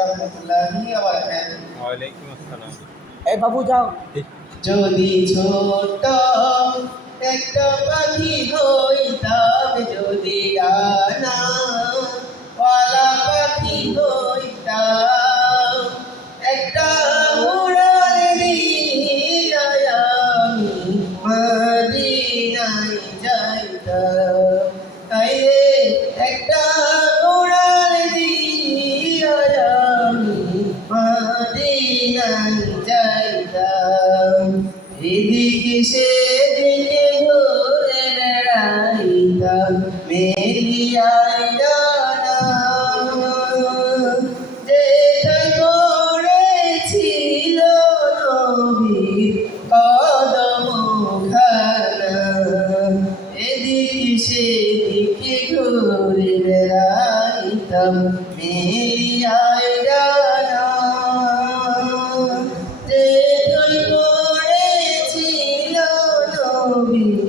রাহমাতুল্লাহি ওয়া বারাকাতুহু। ওয়ালাইকুম আসসালাম। এই বাবু যাও। যদি ছোট্ট একটা পাখি হইতাম, যদি ডানা ওয়ালা পাখি হইতাম, একটা উড়াল দিয়া আমি মদিনায় যাইতাম। আইরে একটা উড়াল দিয়া আমি মদিনায় যাইতাম। এদিকে সেদিকে ঘুরে বেড়াইতাম মেলিয়ায় ডানা, যেথায় পড়েছিল নবীর কদমখানা। এদিকে সেদিকে ঘুরে বেড়াইতাম মেলিয়ায় ডানা, যেথায় পড়েছিল নবীর